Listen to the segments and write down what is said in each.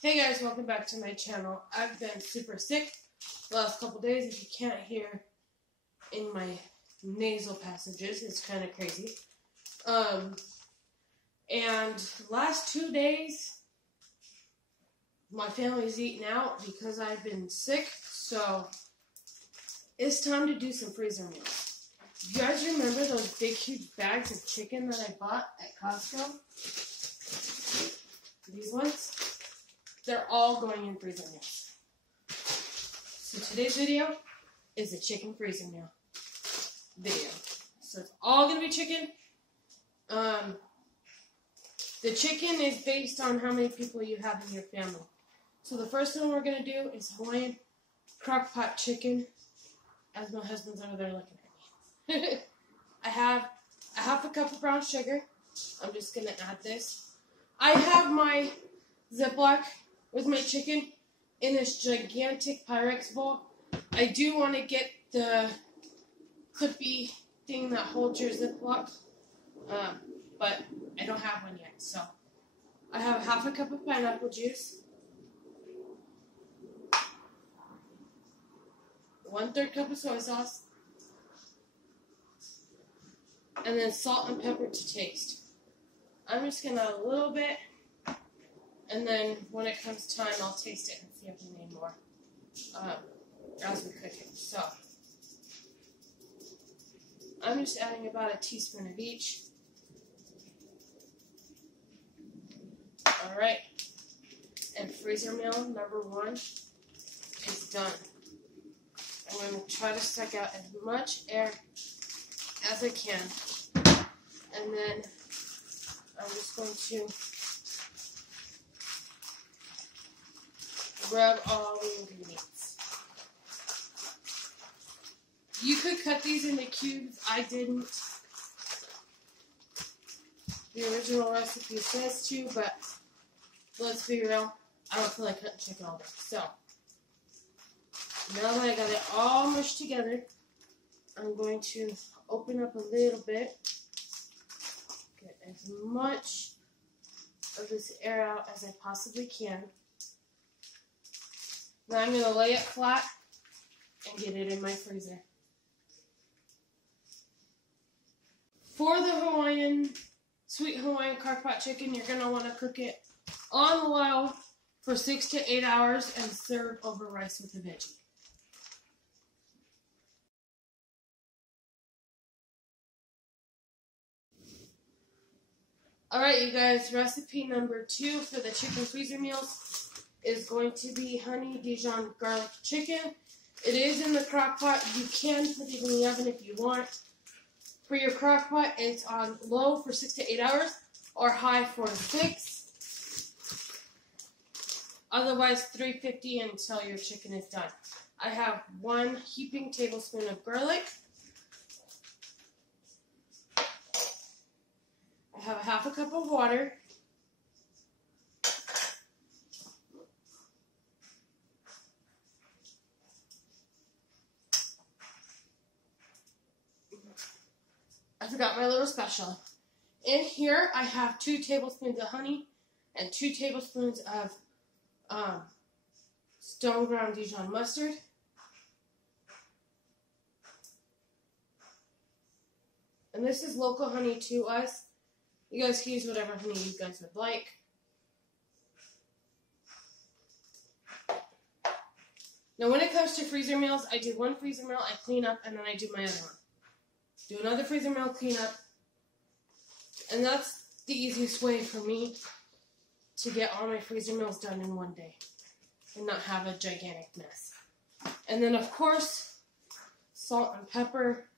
Hey guys, welcome back to my channel. I've been super sick the last couple days. If you can't hear in my nasal passages, it's kind of crazy. And last 2 days, my family's eating out because I've been sick, so it's time to do some freezer meals. You guys remember those big, huge bags of chicken that I bought at Costco? These ones? They're all going in freezer meals. So today's video is a chicken freezer meal video. So it's all going to be chicken. The chicken is based on how many people you have in your family. So the first one we're going to do is Hawaiian crock pot chicken, as my husband's over there looking at me. I have a half a cup of brown sugar. I'm just going to add this. I have my Ziploc with my chicken in this gigantic Pyrex bowl. I do want to get the clippy thing that holds your Ziploc, but I don't have one yet. So I have half a cup of pineapple juice, 1/3 cup of soy sauce, and then salt and pepper to taste. I'm just going to add a little bit, and then when it comes time, I'll taste it and see if we need more as we cook it. So I'm just adding about a teaspoon of each. Alright, and freezer meal number 1 is done. I'm going to try to suck out as much air as I can, and then I'm just going to rub all the ingredients. You could cut these into cubes. I didn't. The original recipe says to, but let's be real, I don't feel like cutting chicken all day. So, now that I got it all mushed together, I'm going to open up a little bit, get as much of this air out as I possibly can. Now I'm going to lay it flat and get it in my freezer. For the sweet Hawaiian crock pot chicken, you're going to want to cook it on low for 6 to 8 hours and serve over rice with a veggie. Alright, you guys, recipe number 2 for the chicken freezer meals is going to be honey Dijon garlic chicken. It is in the crock pot. You can put it in the oven if you want. For your crock pot, it's on low for 6 to 8 hours or high for 6. Otherwise, 350 until your chicken is done. I have 1 heaping tablespoon of garlic. I have a half a cup of water. I forgot my little special. In here, I have 2 tablespoons of honey and 2 tablespoons of stone ground Dijon mustard. And this is local honey to us. You guys can use whatever honey you guys would like. Now, when it comes to freezer meals, I do 1 freezer meal, I clean up, and then I do my other one. Do another freezer meal, clean up. And that's the easiest way for me to get all my freezer meals done in one day and not have a gigantic mess. And then, of course, salt and pepper,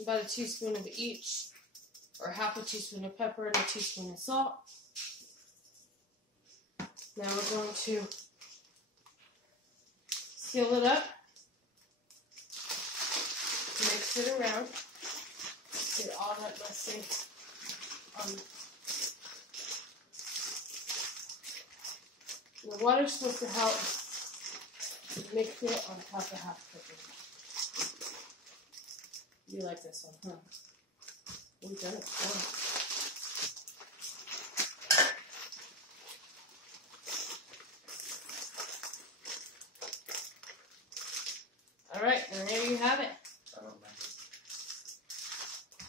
about a teaspoon of each, or half a teaspoon of pepper and a teaspoon of salt. Now we're going to seal it up, mix it around, get all that messy the water's supposed to help mix it on top of half cooking. You like this one, huh? We've done it before. Alright, and there you have it. I don't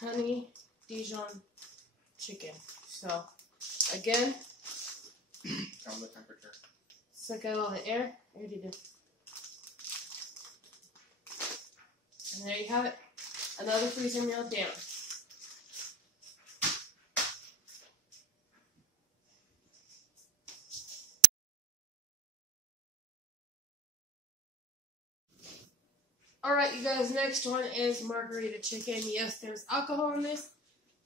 remember. Honey Dijon chicken. So, again, Tell them the temperature. suck out all the air. I already did. And there you have it. Another freezer meal down. Alright, you guys, next one is margarita chicken. Yes, there's alcohol in this.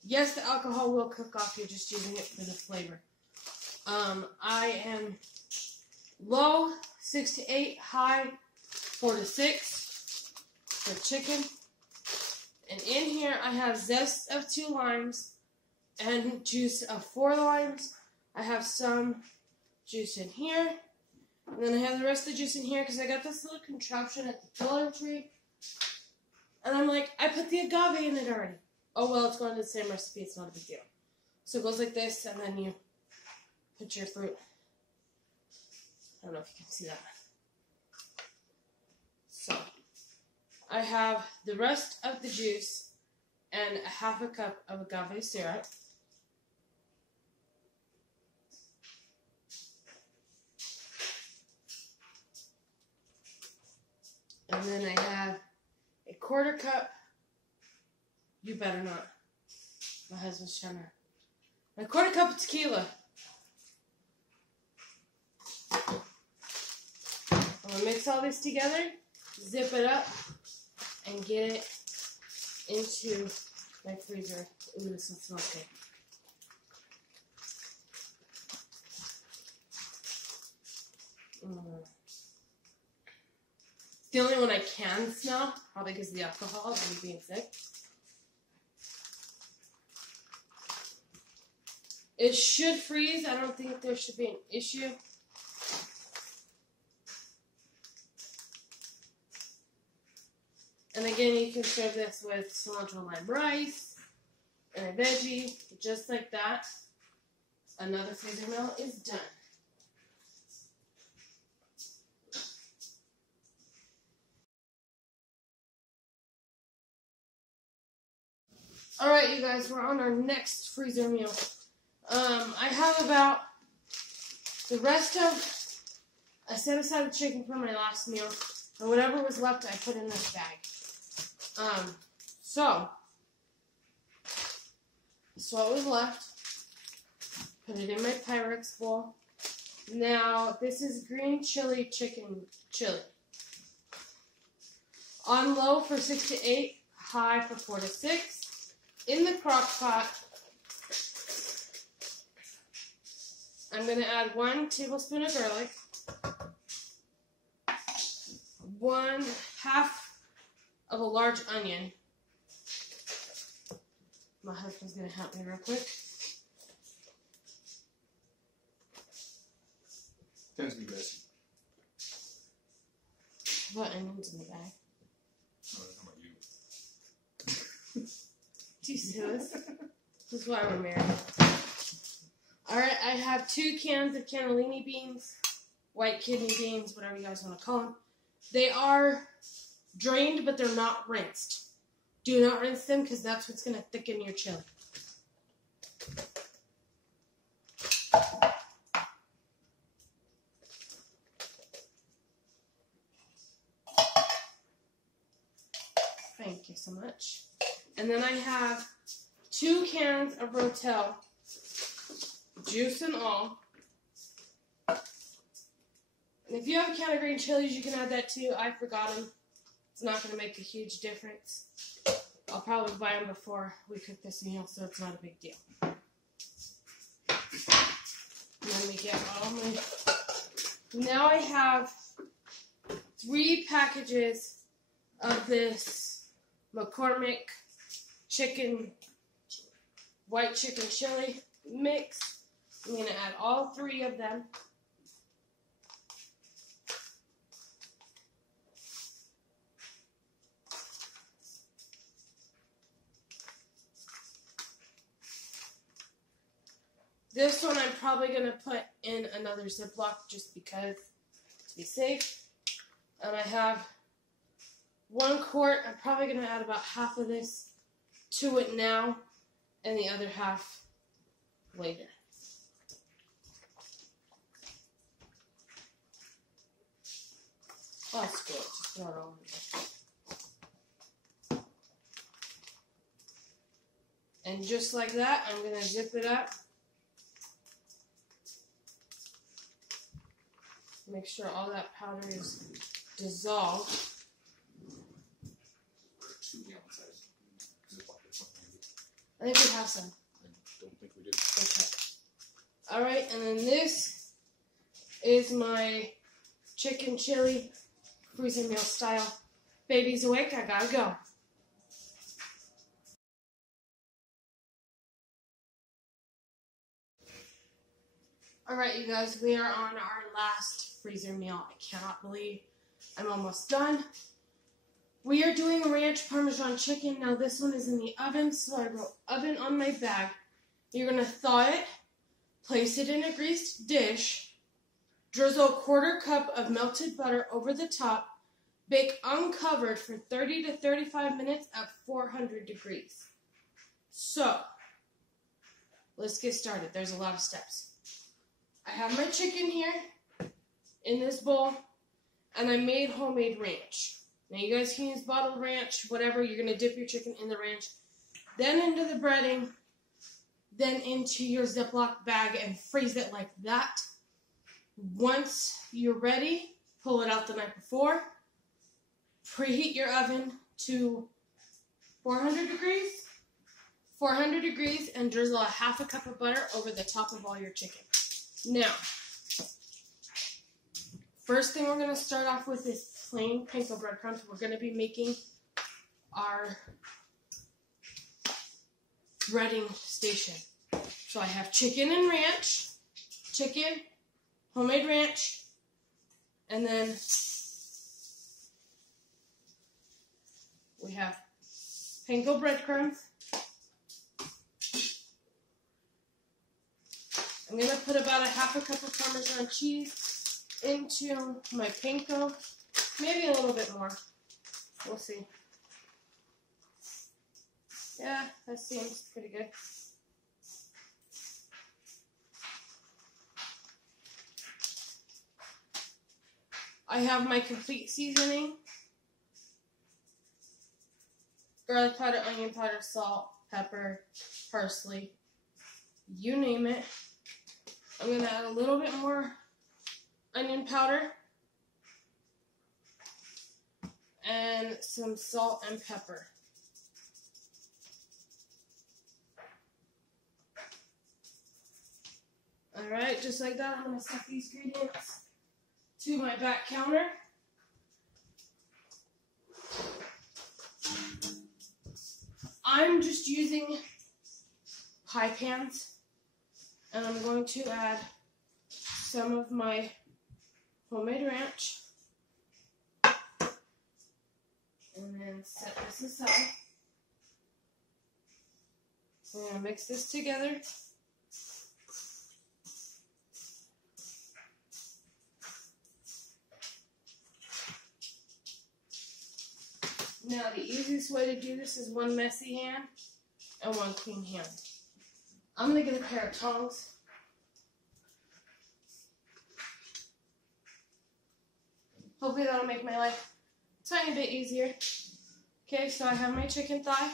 Yes, the alcohol will cook off. You're just using it for the flavor. I am low, 6 to 8, high, 4 to 6 for chicken. And in here, I have zest of 2 limes and juice of 4 limes. I have some juice in here. And then I have the rest of the juice in here because I got this little contraption at the Dollar Tree. And I'm like, I put the agave in it already. Oh, well, it's going to the same recipe. It's not a big deal. So it goes like this, and then you put your fruit. I don't know if you can see that. So, I have the rest of the juice and a half a cup of agave syrup. And then I have a quarter cup. You better not. My husband's trying to. A quarter cup of tequila. I'm gonna mix all this together, zip it up, and get it into my freezer. Ooh, this one smells good. The only one I can smell, probably because of the alcohol and me being sick. It should freeze. I don't think there should be an issue. And again, you can serve this with cilantro lime rice and a veggie, just like that. Another freezer meal is done. Alright, you guys, we're on our next freezer meal. I have about the rest of, I set aside the chicken for my last meal, and whatever was left, I put in this bag. So what was left, put it in my Pyrex bowl. Now, this is green chili chicken chili. On low for 6 to 8, high for 4 to 6. In the crock pot, I'm going to add 1 tablespoon of garlic, 1/2 of a large onion. My husband's going to help me real quick. Tends to be messy. What onions in the bag? No, that's not you. Do you see this? This is why we're married. Alright, I have 2 cans of cannellini beans, white kidney beans, whatever you guys want to call them. They are drained, but they're not rinsed. Do not rinse them because that's what's going to thicken your chili. Thank you so much. And then I have 2 cans of Rotel, juice and all. And if you have a can of green chilies, you can add that too. I forgot them. It's not going to make a huge difference. I'll probably buy them before we cook this meal, so it's not a big deal. Let me get all my... Now I have 3 packages of this McCormick white chicken chili mix. I'm going to add all 3 of them. This one I'm probably going to put in another Ziploc just because, to be safe. And I have 1 quart. I'm probably going to add about half of this to it now and the other half later. Oh, screw it. Just throw it all in there. And just like that, I'm going to zip it up. Make sure all that powder is dissolved. I think we have some. I don't think we do. Okay. Alright, and then this is my chicken chili freezer meal style. Baby's awake, I gotta go. Alright, you guys, we are on our last freezer meal. I cannot believe I'm almost done. We are doing ranch Parmesan chicken. Now this one is in the oven, so I wrote oven on my bag. You're going to thaw it, place it in a greased dish, drizzle a 1/4 cup of melted butter over the top, bake uncovered for 30 to 35 minutes at 400 degrees. So, let's get started. There's a lot of steps. I have my chicken here in this bowl, and I made homemade ranch. Now you guys can use bottled ranch, whatever. You're going to dip your chicken in the ranch, then into the breading, then into your Ziploc bag and freeze it like that. Once you're ready, pull it out the night before. Preheat your oven to 400 degrees and drizzle a 1/2 cup of butter over the top of all your chicken. Now, first thing we're going to start off with is plain panko breadcrumbs. We're going to be making our breading station. So I have chicken and ranch, chicken, homemade ranch, and then we have panko breadcrumbs. I'm going to put about a 1/2 cup of Parmesan cheese into my panko. Maybe a little bit more. We'll see. Yeah, that seems pretty good. I have my complete seasoning. Garlic powder, onion powder, salt, pepper, parsley. You name it. I'm going to add a little bit more onion powder and some salt and pepper. Alright, just like that, I'm going to set these ingredients to my back counter. I'm just using pie pans. And I'm going to add some of my homemade ranch. And then set this aside. We're going to mix this together. Now the easiest way to do this is one messy hand and one clean hand. I'm going to get a pair of tongs. Hopefully that'll make my life a tiny bit easier. Okay, so I have my chicken thigh.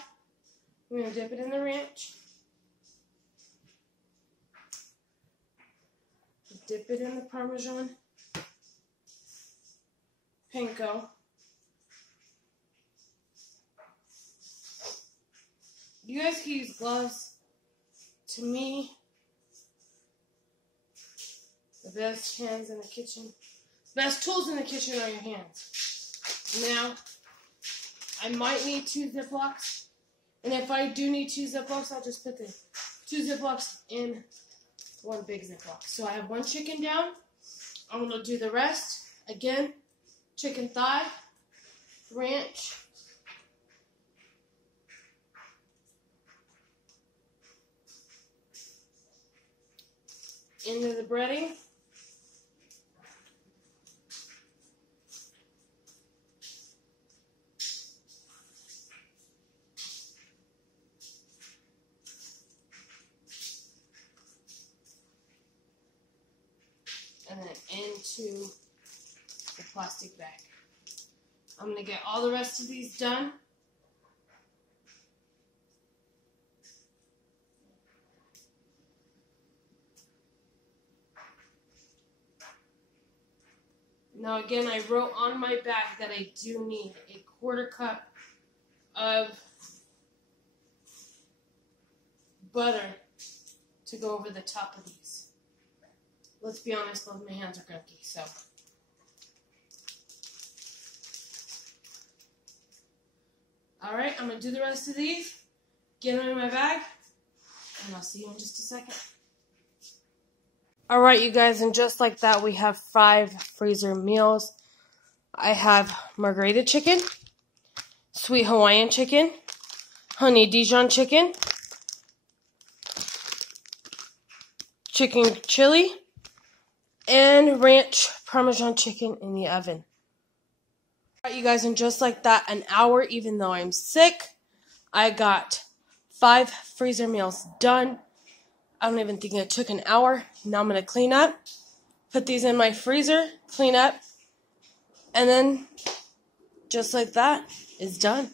I'm going to dip it in the ranch. Dip it in the Parmesan panko. You guys can use gloves. To me, the best hands in the kitchen, best tools in the kitchen are your hands. Now, I might need 2 Ziplocs, and if I do need 2 Ziplocs, I'll just put the 2 Ziplocs in one big Ziploc. So I have one chicken down. I'm going to do the rest. Again, chicken thigh, ranch, into the breading. and then into the plastic bag. I'm going to get all the rest of these done. Now again, I wrote on my bag that I do need a 1/4 cup of butter to go over the top of these. Let's be honest, both my hands are gunky, so. Alright, I'm going to do the rest of these, get them in my bag, and I'll see you in just a second. Alright, you guys, and just like that, we have 5 freezer meals. I have margarita chicken, sweet Hawaiian chicken, honey Dijon chicken, chicken chili, and ranch Parmesan chicken in the oven. Alright, you guys, and just like that, an hour, even though I'm sick, I got 5 freezer meals done. I don't even think it took an hour. Now I'm going to clean up, put these in my freezer, clean up, and then just like that, it's done.